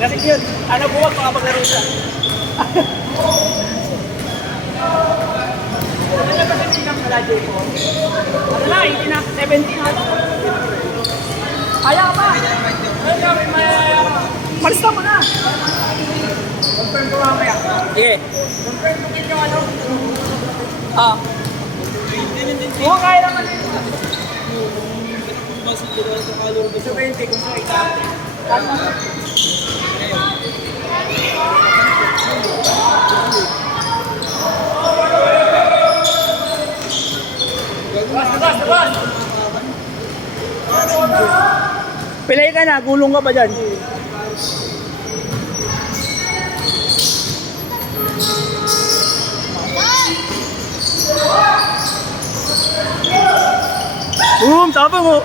Kasi yun, ano buwag makapaglaro siya. Ano na ba sa pinang kalagay ko? Ano na, 18 na, 17 na. Kaya ka pa! Malista mo na! Confirm ko mamaya. Sige. Confirm ko din yung ano. Ah. Oo, kaya naman yun. Sa 20 kung sa itati. Ano? Labas! Pilay ka na, gulong ka ba dyan? Sabi mo!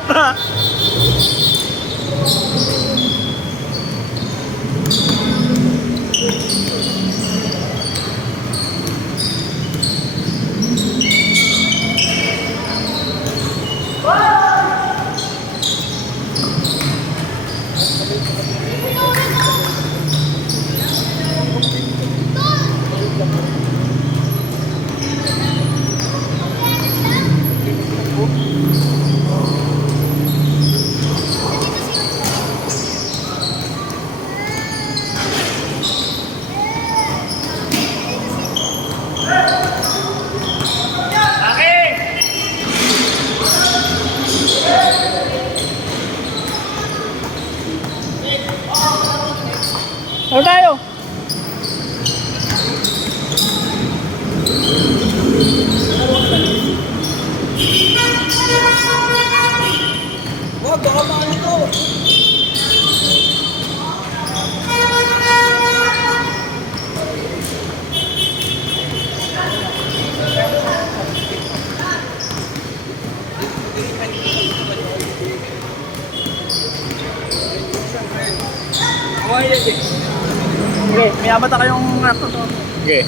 Ano tayo? Wag, baka maano to. Okay, may abata kayong rato to. Okay.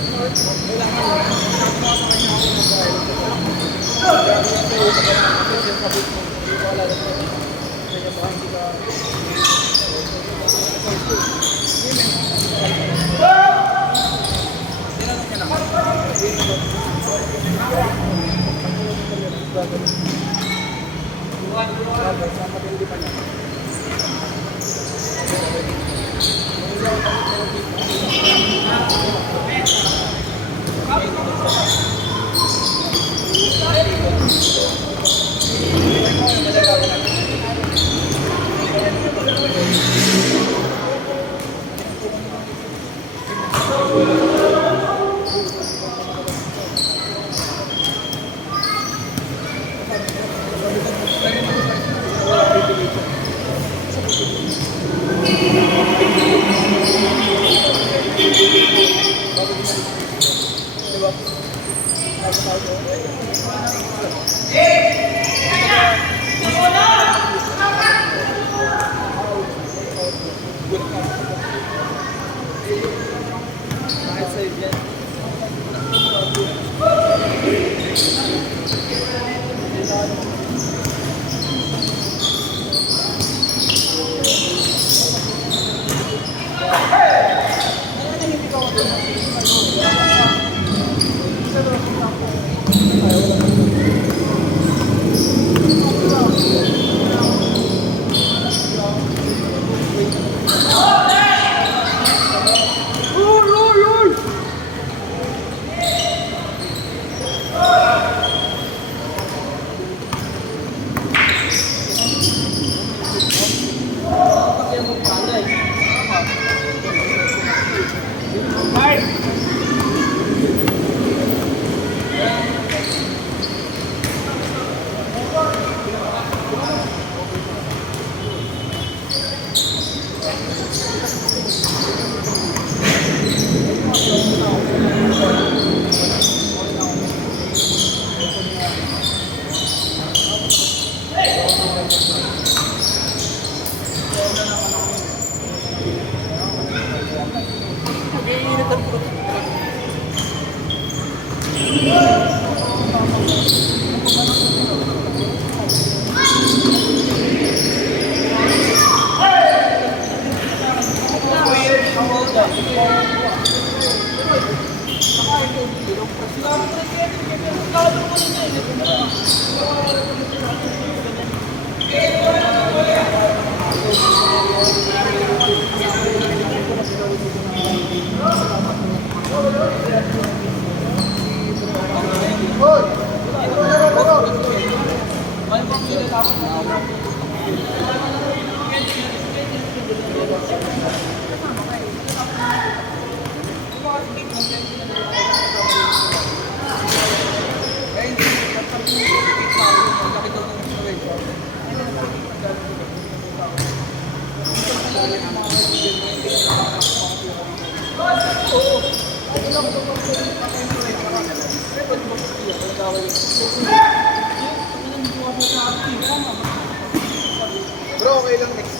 Bro, okay lang next.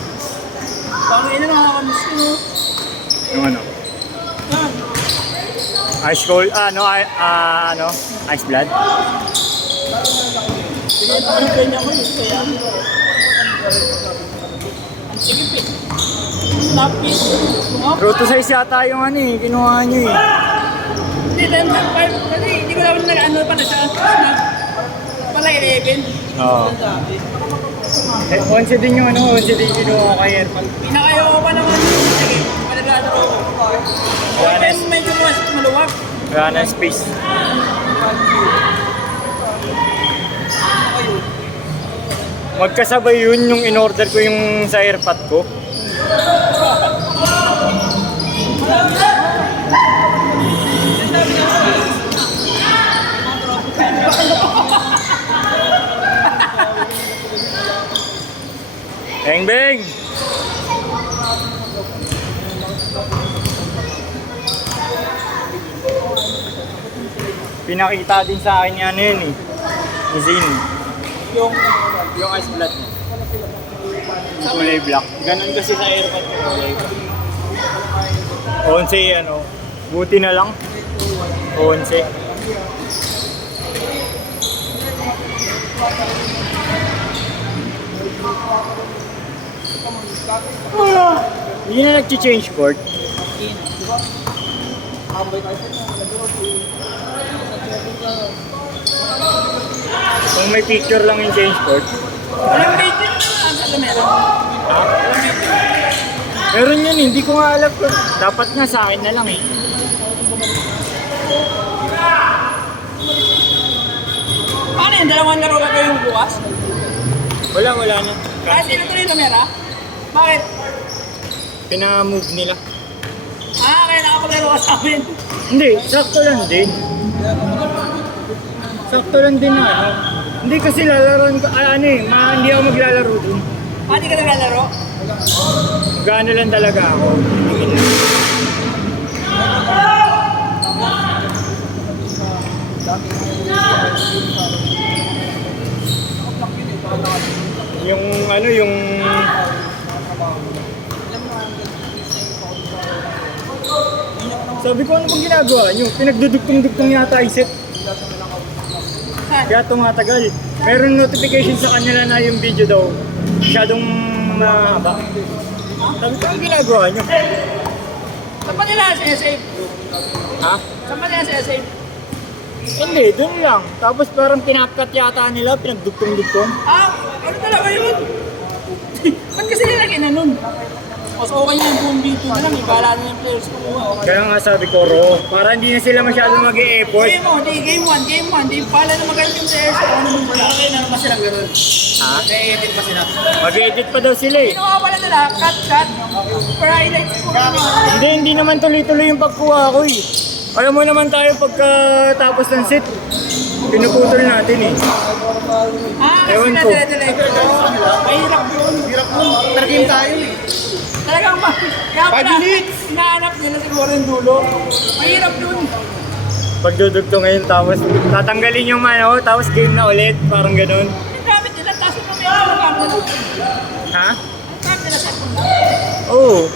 Pangin na nakakamiss ko. Yung ano? Ice cold, ano? Ice blood? Ang ganyan ko yun. Kaya, ang sigip eh. Snappy. True to size yata yung ano eh, kinuha nyo eh. Hindi, dahil sa 5, kasi hindi ko naman nag-ano pala siya. Snap. Pala 11. Oo. Eh, 11 din yung ano, 11 din kinuha kay Airpal. Pinakayo ko pa naman. Sige, panaglaro ko. Wala na, Medyo maluwag. wala na space. Magkasabay yun yung in-order ko yung sa AirPod ko. Beng beng! Pinakita din sa akin yan yun eh. Ni Zin. Yung ice blood mo. Kulay black. Ganun kasi sa AirPod ko kulay black. 11 ano. Buti na lang. 11. Hindi na nag-change cord. Kung may picture lang yung change cord. Walang video na sa camera. Walang video. Meron yun, hindi ko nga alam kung dapat nga sa akin na lang eh. Paano yun? Dalawang laro ka kayo bukas? Wala na. Kahit sino tuloy yung camera? Bakit? Pina-move nila. Kaya nakapaglaro ka sa amin. Hindi, sakto lang din. Sakto lang din na ano. Hindi kasi lalaroan ko, hindi ako maglalaro dun. Hindi ka naglalaro? Gaano lang talaga ako. Tingin lang. Yung ano, yung... Sabi ko, ano bang ginagawa nyo? Pinagdudugtong-dugtong yata isip. Saan? Kaya tumatagal. Meron notification sa kanila na yung video daw. Masyadong mahaba. Sabi ko, ano ginagawa nyo? Saan pa nila sa save? Ha? Saan pa nila sa save? Hindi, dun lang. Tapos parang pinapkat yata nila, pinagdugtong-dugtong. Ano talaga yun? Ba't kasi nila ginanon? Mas okay yung buong video na lang, ibala na yung players kumuha. Kaya nga sabi ko, Ro, para hindi na sila masyadong mag-e-effort. Game 1, di pala na magalit yung players ko. Ano nung wala kayo na naman silang gano'n? Ha? May-edit pa sila. Mag-edit pa daw sila eh. Ginawa pala nila, cut, for highlights po. Hindi naman tuloy-tuloy yung pagkuha ko eh. Alam mo naman tayo pagkatapos ng set, pinuputol natin eh. Kasi Ewan na ko. dire-dire ko. Mahirap yun. Hirap nun. Targim tayo eh. Talagang kaya pala, hinahanap nila siguro yung dulo. Mahirap yun. Pagdudugtong ngayon tapos tatanggalin yung ano, tapos game na ulit, parang ganun. Yung gamit nila, tapos yung mamaya yung gamit nila. Ha? Yung gamit nila sa ito. Oo.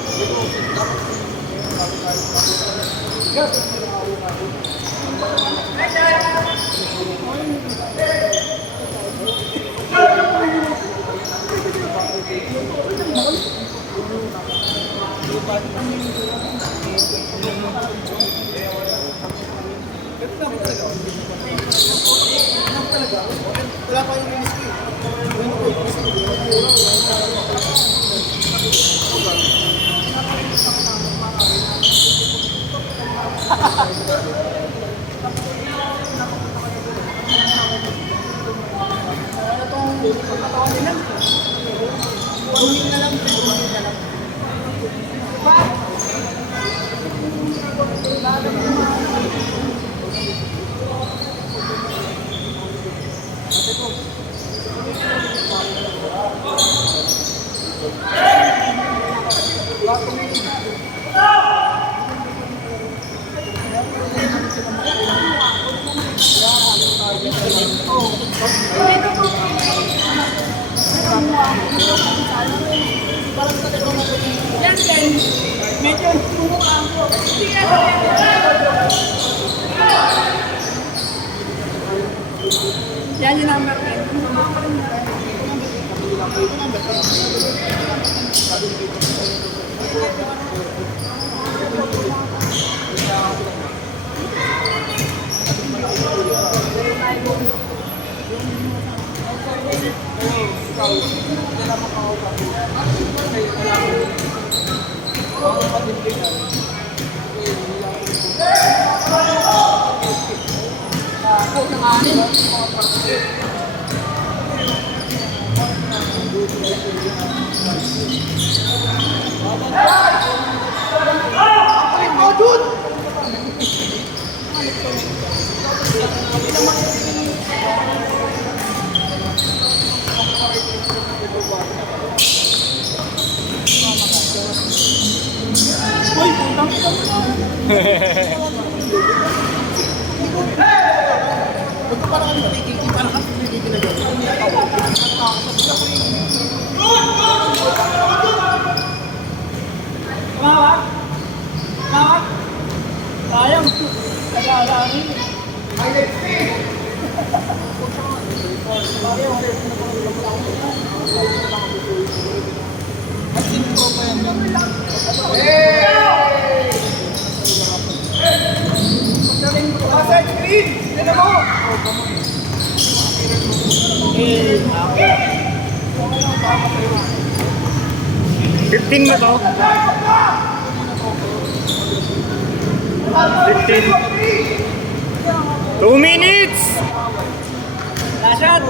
Wala pa yung release ko eh. Yan din. Medyo tumukaan ko. Yan yung number 10. Tumawag? Tumawag? Sayang. Nag-aalamin. Pasay screen! Tignan mo! 15 ba to? 15. 2 minutes! Last shot.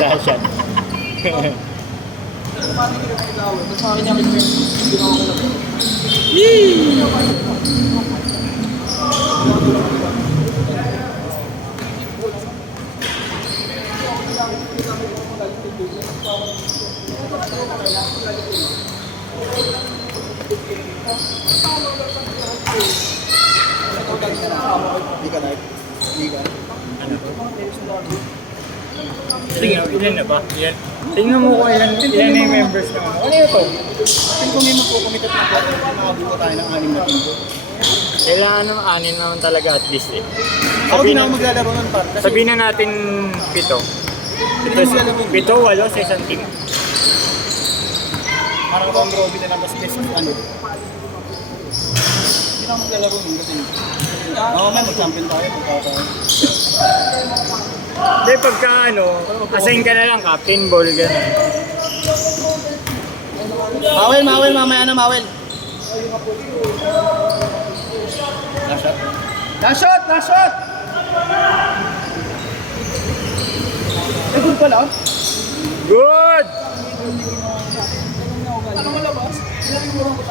Last shot. Hindi ka na. Hindi ka. Ano to? Tingnan, ilan na ba? Ilan? Tingnan mo kung ilan na yung members na ano. Ano yun to? Kasi kung may magkukumitat na po, makabuo tayo ng 6 na team. Kailangan naman 6 naman talaga at least eh. Ako din Sabihin ako na, maglalaro nun par. Kasi sabihin na natin 7. Ito, 8 sa isang team. parang round robin na lang kasi best of ano. Hindi na ako maglalaro nun kasi may mag-champion tayo, magkakaroon. Hindi, pagka ano, assign ka na lang, captain ball, gano'n. Mawel, mamaya na Mawel. Last shot. Last shot! Last shot! Good pala. Good! Ano malabas? Ilang murang ko